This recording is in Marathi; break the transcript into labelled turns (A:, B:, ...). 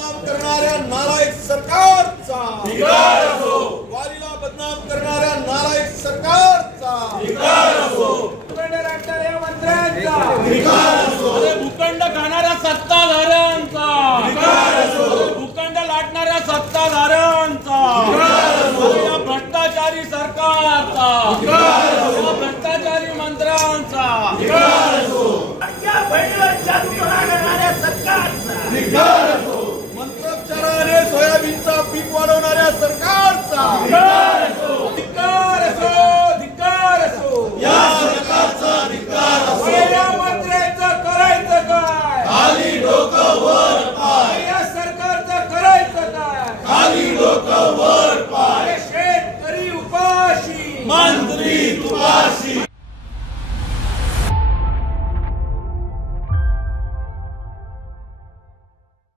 A: बदनाम करणाऱ्या नालायक सरकारचा. धिकार बदनाम करणाऱ्या नालायक सरकारचा.
B: भूखंड खाणाऱ्या सत्ताधाऱ्यांचा. भूखंड लाटणाऱ्या सत्ताधाऱ्यांचा. भ्रष्टाचारी सरकारचा. भ्रष्टाचारी मंत्र्यांचा. धिकार
A: बनवणाऱ्या सरकारचा
B: धिक्कार असो धिक्कार असो या
A: सरकारचा धिक्कार
B: असो या मंत्र्यांचं करायचं काय खाली डोकं वर पाय या सरकारचं करायचं काय खाली डोकं वर पाय शेतकरी उपाशी मंत्री तुपा